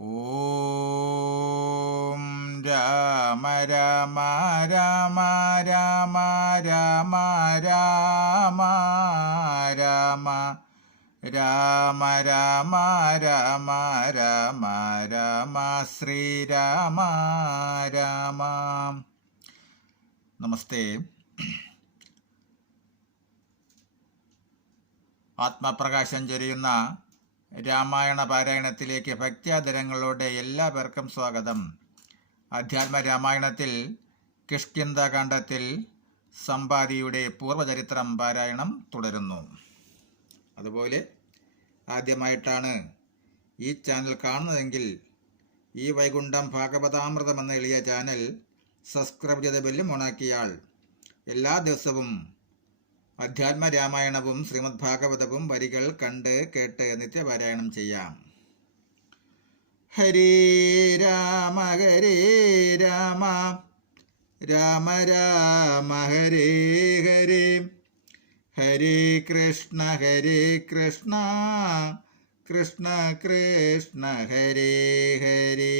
ഓം രാമ രാമ രാമ രാമ രാമ രാമ രാമ രാമ രാമ രാമ രാമ രാമ ശ്രീരാമ രാമ. നമസ്തേ. ആത്മപ്രകാശം ചൊരിയുന്ന രാമായണ പാരായണത്തിലേക്ക് ഭക്ത്യാദരങ്ങളോടെ എല്ലാ പേർക്കും സ്വാഗതം. അധ്യാത്മ രാമായണത്തിൽ കിഷ്കിന്ധാകാന്ഡത്തിൽ സമ്പാദിയുടെ പൂർവചരിത്രം പാരായണം തുടരുന്നു. അതുപോലെ ആദ്യമായിട്ടാണ് ഈ ചാനൽ കാണുന്നതെങ്കിൽ ഈ വൈകുണ്ഠം ഭാഗവതാമൃതം എന്ന എളിയ ചാനൽ സബ്സ്ക്രൈബ് ചെയ്ത ബെല്ലും ഓണാക്കിയാൽ എല്ലാ ദിവസവും അധ്യാത്മ രാമായണവും ശ്രീമദ് ഭാഗവതവും വരികൾ കണ്ട് കേട്ട് നിത്യപാരായണം ചെയ്യാം. ഹരേ രാമ രാമ രാമ രാമ ഹരേ ഹരേ ഹരേ കൃഷ്ണ കൃഷ്ണ കൃഷ്ണ ഹരേ ഹരേ.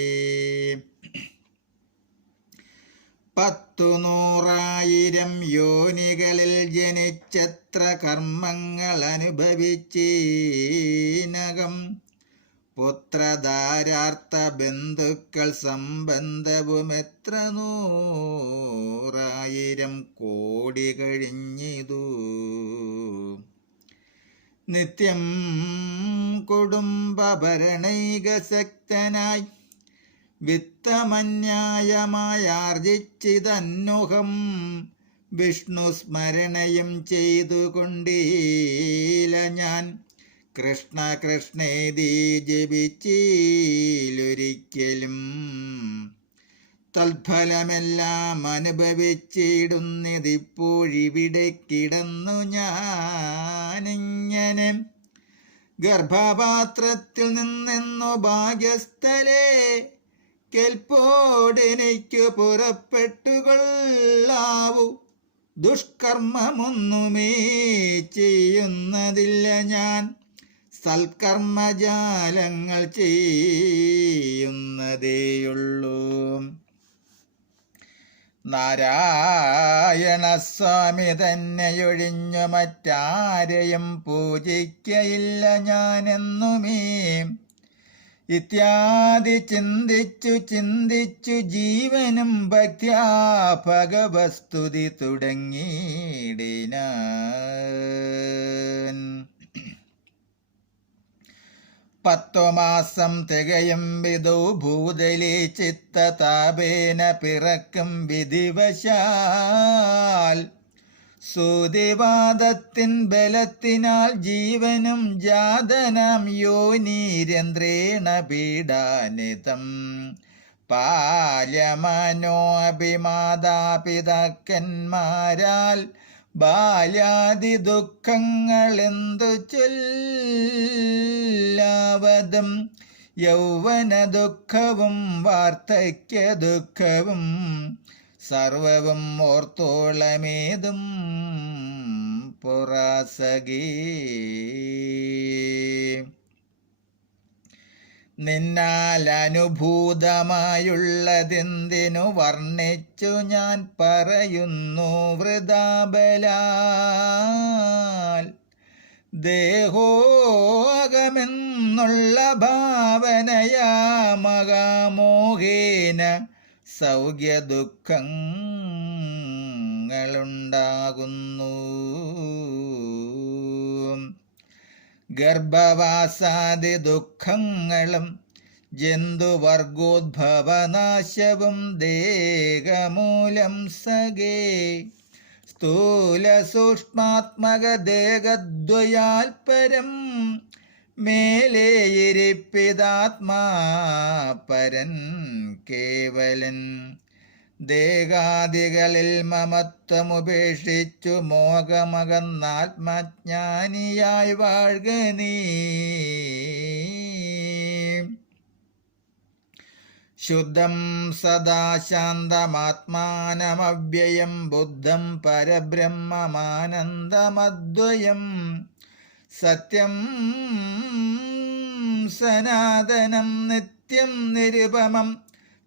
100,000 യോനികളിൽ ജനിച്ചത്ര കർമ്മങ്ങൾ അനുഭവിച്ചീനകം. പുത്രധാരാർത്ഥ ബന്ധുക്കൾ സംബന്ധവും എത്ര 100,000 കോടി കഴിഞ്ഞിതു. നിത്യം കുടുംബഭരണൈകശക്തനായി വിത്തമന്യായമായാർജിച്ചിതന്നുഹം വിഷ്ണു സ്മരണയും ചെയ്തുകൊണ്ടീല ഞാൻ. കൃഷ്ണ കൃഷ്ണേതി ജപിച്ചിലൊരിക്കലും തൽഫലമെല്ലാം അനുഭവിച്ചിടുന്നതിപ്പോഴിവിടെ കിടന്നു ഞാനിങ്ങനെ. ഗർഭപാത്രത്തിൽ നിന്നെന്നു ഭാഗ്യസ്ഥലേ കെൽപ്പോടെനിക്കു പുറപ്പെട്ടുകൊള്ളാവൂ. ദുഷ്കർമ്മമൊന്നുമേ ചെയ്യുന്നതില്ല ഞാൻ, സൽക്കർമ്മജാലങ്ങൾ ചെയ്യുന്നതേയുള്ളൂ. നാരായണസ്വാമി തന്നെയൊഴിഞ്ഞു മറ്റാരെയും പൂജിക്കയില്ല ഞാനെന്നുമേ. ഇത്യാദി ചിന്തിച്ചു ജീവനും ഭക്ത്യാ ഭഗവസ്തുതി തുടങ്ങിയിടിനാൻ. 10 മാസം തികയും വിധു ഭൂതലി ചിത്തതാപേന പിറക്കും വിധിവശാൽ. സൂതിവാദത്തിൻ ബലത്തിനാൽ ജീവനും ജാതനാം യോനീരേന്ദ്രേണ പീഡാനിതം. പാല്യമനോ അഭിമാതാപിതാക്കന്മാരാൽ ബാല്യാദി ദുഃഖങ്ങൾ എന്തു ചൊല്ലാവതും. യൗവന ദുഃഖവും വാർദ്ധക്യ ദുഃഖവും സർവവും ഓർത്തോളമേതും പുറാസകേ. നിന്നാൽ അനുഭൂതമായുള്ളതെന്തിനു വർണ്ണിച്ചു ഞാൻ പറയുന്നു വൃഥാബലാൽ. ദേഹോഅകമെന്നുള്ള ഭാവനയാ മഹാമോഹേന സൗഖ്യദുഃഖങ്ങളുണ്ടാകുന്നു. ഗർഭവാസാദി ദുഃഖങ്ങളും ജന്തുവർഗോദ്ഭവനാശവും ദേഹമൂലം സഗേ. സ്ഥൂല സൂക്ഷ്മാത്മക ദേഹദ്വയാൽപരം മേലേയിരിപ്പിതാത്മാ പരൻ കേവലൻ. ദേഹാദികളിൽ മമത്വമുപേക്ഷിച്ചു മോഹമകന്നാത്മജ്ഞാനിയായി വാഴ്ക നീ. ശുദ്ധം സദാശാന്തമാത്മാനമവ്യയം ബുദ്ധം പരബ്രഹ്മമാനന്ദമദ്വയം. സത്യം സനാതനം നിത്യം നിരുപമം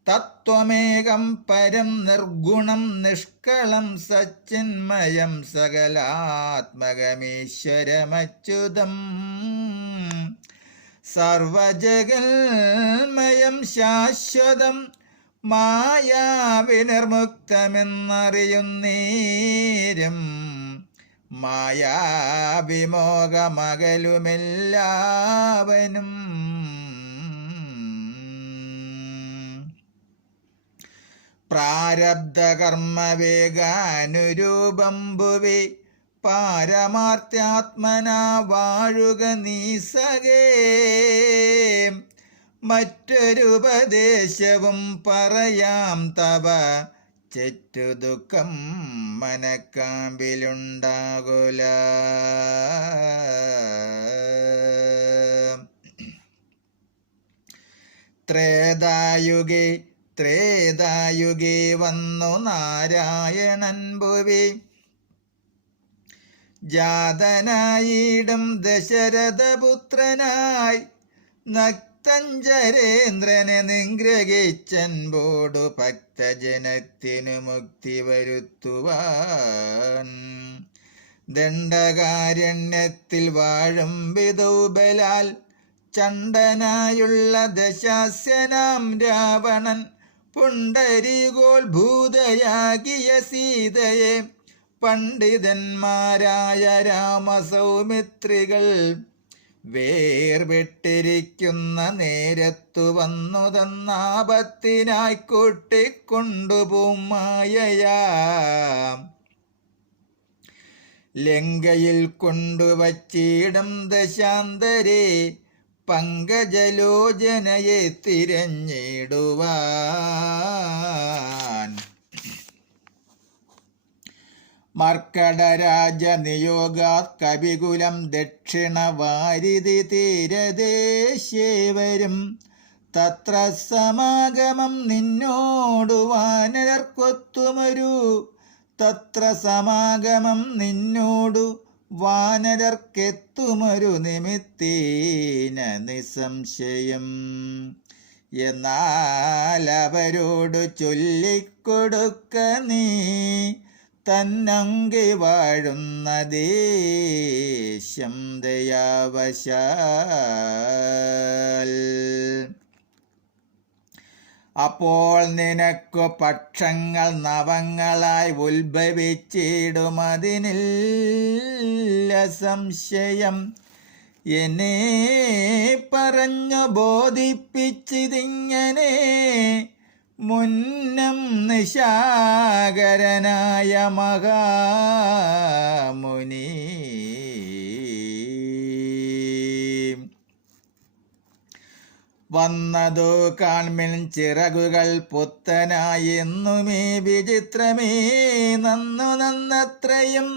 തത്വമേകം പരം നിർഗുണം നിഷ്കളം സച്ചിന്മയം സകലാത്മകമീശ്വരമച്യുതം സർവജഗന്മയം ശാശ്വതം മായാവിനിർമുക്തമെന്നറിയുന്നേരും മായാവിമോകമകലുമെല്ലാവനും പ്രാരബ്ധകർമ്മവേഗാനുരൂപം ഭുവി പാരമാർത്യാത്മനാ വാഴുക നീ സഖേ മറ്റൊരുപദേശവും പറയാം തവ ചെറ്റുദുഃഖം മനക്കാമ്പിലുണ്ടാകുല ത്രേതായുഗേ വന്നു നാരായണൻ ഭുവി ജാതനായിടും ദശരഥപുത്രനായി നക്തഞ്ചരേന്ദ്രനെ നിഗ്രഹിച്ചൻപോടു ഭക്തജനത്തിനു മുക്തി വരുത്തുവാൻ ദണ്ഡകാരണ്യത്തിൽ വാഴും വിധൗബലാൽ ചണ്ഡനായുള്ള ദശാസ്യനാം രാവണൻ പുണ്ടരീകോത്ഭൂതയാകിയ സീതയെ പണ്ഡിതന്മാരായ രാമസൗമിത്രികൾ വേർപെട്ടിരിക്കുന്ന നേരത്തു വന്നു തന്നാപത്തിനായി കൂട്ടിക്കൊണ്ടുപോം മായയാ ലങ്കയിൽ കൊണ്ടുവച്ചിടും ദശാന്തരെ പങ്കജലോചനയെ തിരഞ്ഞിടുവാൻ മർക്കടരാജനിയോഗാത് കവികുലം ദക്ഷിണവാരിധി തീരദേശേ വരും തത്ര സമാഗമം നിന്നോടു വാനരർക്കൊത്തുമൊരു തത്ര സമാഗമം നിന്നോടു വാനരർക്കെത്തുമൊരു നിമിത്തേന നിസംശയം എന്നാൽ അവരോട് ചൊല്ലിക്കൊടുക്ക നീ തന്നങ്കി വാഴുന്ന ദേശം ദയാവശാൽ അപ്പോൾ നിനക്കു പക്ഷങ്ങൾ നവങ്ങളായി ഉത്ഭവിച്ചിടുമതിനില്ല സംശയം എന്നെ പറഞ്ഞു ബോധിപ്പിച്ചിതിങ്ങനെ മുന്നം നിശാകരനായ മഹാമുനി വന്നതു കാൺമിൻ ചിറകുകൾ പുത്തനായെന്നുമേ വിചിത്രമേ നന്നത്രയും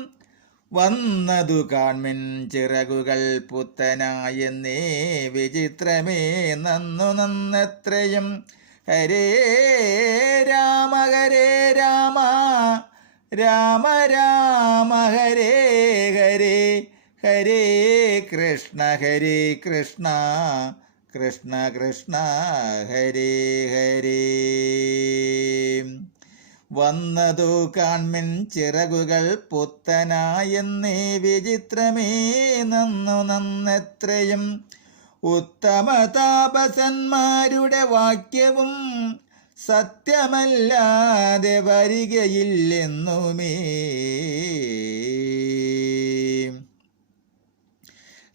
വന്നതു കാൺമിൻ ചിറകുകൾ പുത്തനായെന്നേ വിചിത്രമേ നന്നത്രയും ഹരേ രാമ രാമ രാമ ഹരേ ഹരേ ഹരേ കൃഷ്ണ കൃഷ്ണ കൃഷ്ണ ഹരേ ഹരേ വന്നതു കാൺമിൻ ചിറകുകൾ പുത്തനായെന്നേ വിചിത്രമേ നന്നത്രയും ഉത്തമ താപസന്മാരുടെ വാക്യവും സത്യമല്ലാതെ വരികയില്ലെന്നുമേ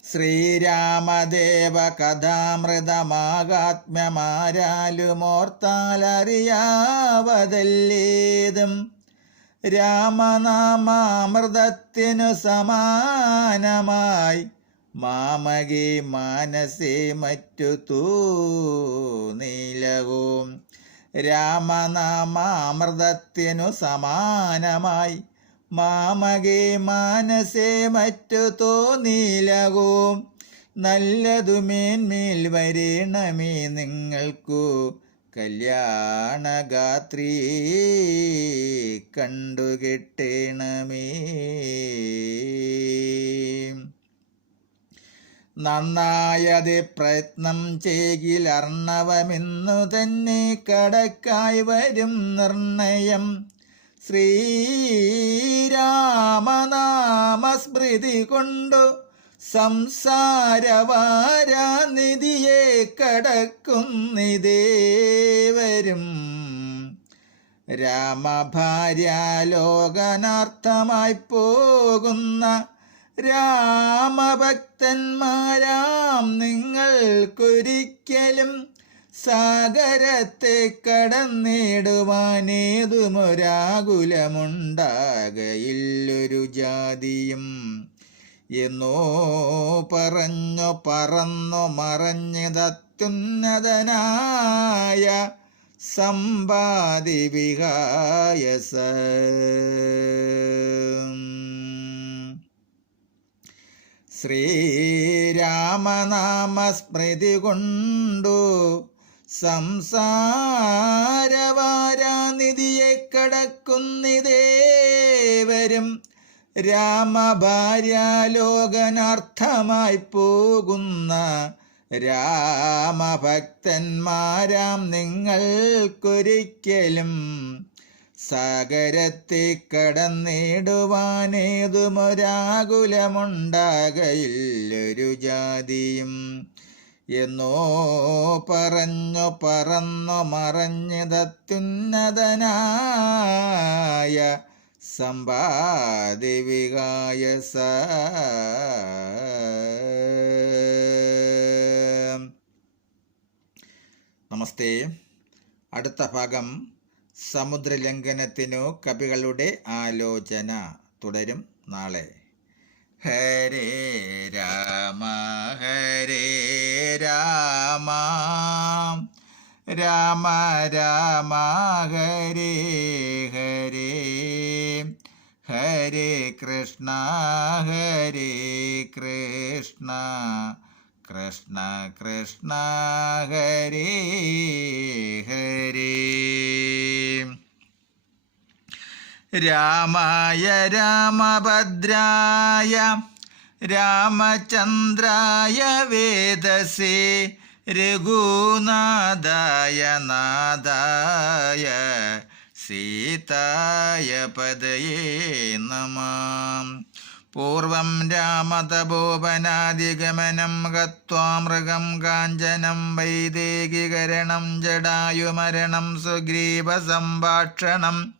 ശ്രീരാമദേവ കഥാമൃതമാകാത്മ്യമാരാലുമോർത്താലറിയാവതല്ലേതും രാമനാമാമൃതത്തിനു സമാനമായി മാമകേ മാനസേ മറ്റു തൂനീലവും രാമനാമാമൃതത്തിനു സമാനമായി മാമകേ മാനസേ മറ്റു തോന്നീലവും നല്ലതുമേന്മേൽ വരേണമേ നിങ്ങൾക്കു കല്യാണഗാത്രീ കണ്ടുകിട്ടേണമേ നന്നായതെ പ്രയത്നം ചെയ്യിൽ അർണവമെന്നു തന്നെ കടക്കായി വരും നിർണയം. ശ്രീരാമനാമസ്മൃതി കൊണ്ടു സംസാരവാരാനിധിയെ കടക്കുന്നിതേവരും. രാമഭാര്യാലോകനാർത്ഥമായി പോകുന്ന രാമഭക്തന്മാരാം നിങ്ങൾക്കൊരിക്കലും സാഗരത്തെ കടന്നിടുവാനേതുമൊരാകുലമുണ്ടാകയില്ലൊരു ജാതിയും. എന്നോ പറഞ്ഞു പറന്നു മറഞ്ഞതത്യുന്നതനായ സമ്പാദി വിഹായസ. ശ്രീരാമനാമസ്മൃതി കൊണ്ടു സംസാരവാരാനിധിയെ കടക്കുന്നിതേവരും. രാമഭാര്യാലോകനാർത്ഥമായി പോകുന്ന രാമഭക്തന്മാരാം നിങ്ങൾക്കൊരിക്കലും സാഗരത്തെ കടന്നിടുവാനേതുമൊരാകുലമുണ്ടാകയില്ലൊരു ജാതിയും. എന്നോ പറഞ്ഞു പറന്നു മറഞ്ഞതത്യുന്നതനായ സമ്പാദി വിഹായസ. നമസ്തേ. അടുത്ത ഭാഗം സമുദ്രലംഘനത്തിനു കവികളുടെ ആലോചന. തുടരും നാളെ. ഹരേ രാമ ഹരേ രാമ രാമ രാമ ഹരേ ഹരേ. ഹരേ കൃഷ്ണ ഹരേ കൃഷ്ണ കൃഷ്ണ കൃഷ്ണ ഹരേ ഹരേ. രാമായ രാമഭദ്രായ രാമചന്ദ്രായ വേദസേ രഘുനാഥായ നാഥായ സീതായ പദയേ നമഃ. പൂർവം രാമതപോവനാദിഗമനം ഗത്വാ മൃഗം കാഞ്ചനം വൈദേകികരണം ജടായുമരണം സുഗ്രീവസംഭാഷണം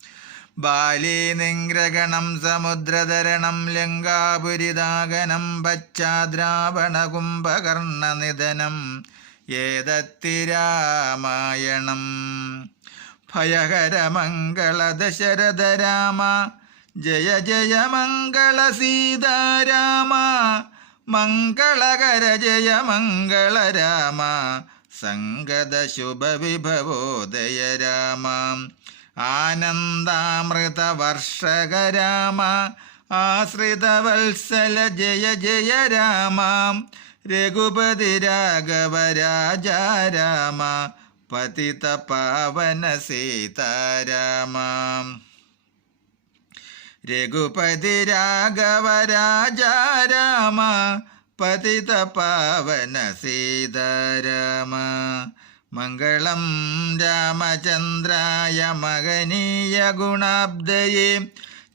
ബാലേ നിഗ്രഹണം സമുദ്രതരണം ലങ്കാപുരിദാഗനം പശ്ചാദ്രാവണകുംഭകർണനിധനം ഏതത്തി രാമായണം. ഭയഹരമംഗള ദശരഥ രാമ ജയ ജയ മംഗള സീതാരാമ. മംഗളകര ജയ മംഗള രാമ സംഗത ശുഭവിഭവോദയ രാമ. ആനന്ദാമൃത വർഷക രാമ ആശ്രിതവത്സല ജയ ജയ രാമ. രഘുപതി രാഘവ രാജ രാമ പതിത പാവന സീതാരാമ. രഘുപതി രാഘവ രാജ രാമ പതിത പാവന സീതാരാമ. മംഗളം രാമചന്ദ്രായ മഹനീയ ഗുണാബ്ദയേ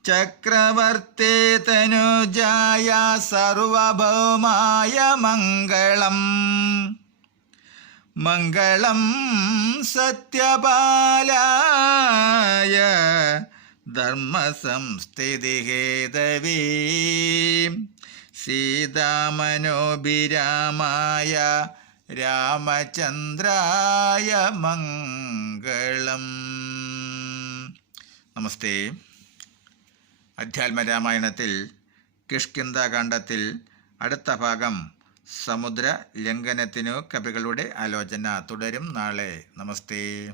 ചക്രവർത്തേ തനുജായ സർവഭൗമായ മംഗളം. മംഗളം സത്യപാലായ ധർമ്മസംസ്ഥിതിഹേതവേ സീതാമനോഭിരാമായ രാമചന്ദ്രായ മംഗളം. നമസ്തേ. അധ്യാത്മരാമായണത്തിൽ കിഷ്കിന്ധാകാണ്ഡത്തിൽ അടുത്ത ഭാഗം സമുദ്ര ലംഘനത്തിനു കവികളുടെ ആലോചന. തുടരും നാളെ. നമസ്തേ.